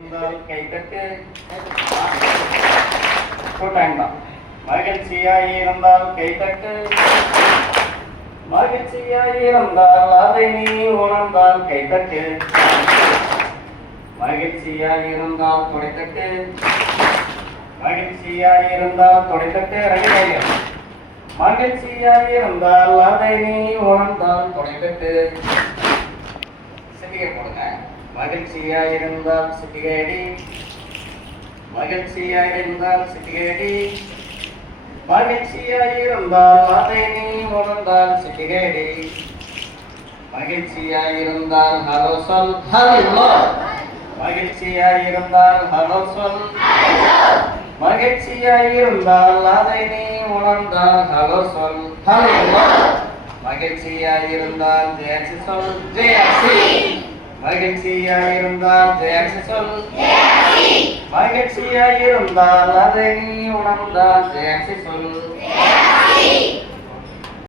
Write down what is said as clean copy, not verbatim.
கைத்தட்டு கூட்டாங்க மகிழ்ச்சியாய் இருந்தால் கைத்தட்டு மகிழ்ச்சியாய் இருந்தால் அதை நீ உணர்ந்தால் கைத்தட்டு மகிழ்ச்சியாய் இருந்தால் துடைத்தட்டு மகிழ்ச்சியாய் இருந்தால் துடைத்தட்டு ரெண்டு மகிழ்ச்சியாய் இருந்தால் அதை நீ உணர்ந்தால் துடைத்தட்டு சிட்டிகை போடுங்க மகிழ்ச்சியாய் இருந்தால் சிட்டிகையடி மகிழ்ச்சியாய் இருந்தால் சிட்டிகையடி மகிழ்ச்சியாய் இருந்தால் அதை நீ உணர்ந்தால் சிட்டிகையடி மகிழ்ச்சியாய் இருந்தால் ஹலோ சொல் ஹலோ மகிழ்ச்சியாய் இருந்தால் ஹலோ சொல் மகிழ்ச்சியாய் இருந்தால் அதை நீ உணர்ந்தால் ஹலோ சொல் ஹலோ மகிழ்ச்சியாய் இருந்தால் ஜெயசி சொல் ஜெயசி மகிழ்ச்சியாய் இருந்தால் ஜெயசி சொல் மகிழ்ச்சியாய் இருந்தால் அதை நீ உணர்ந்தால் ஜெயசி சொல்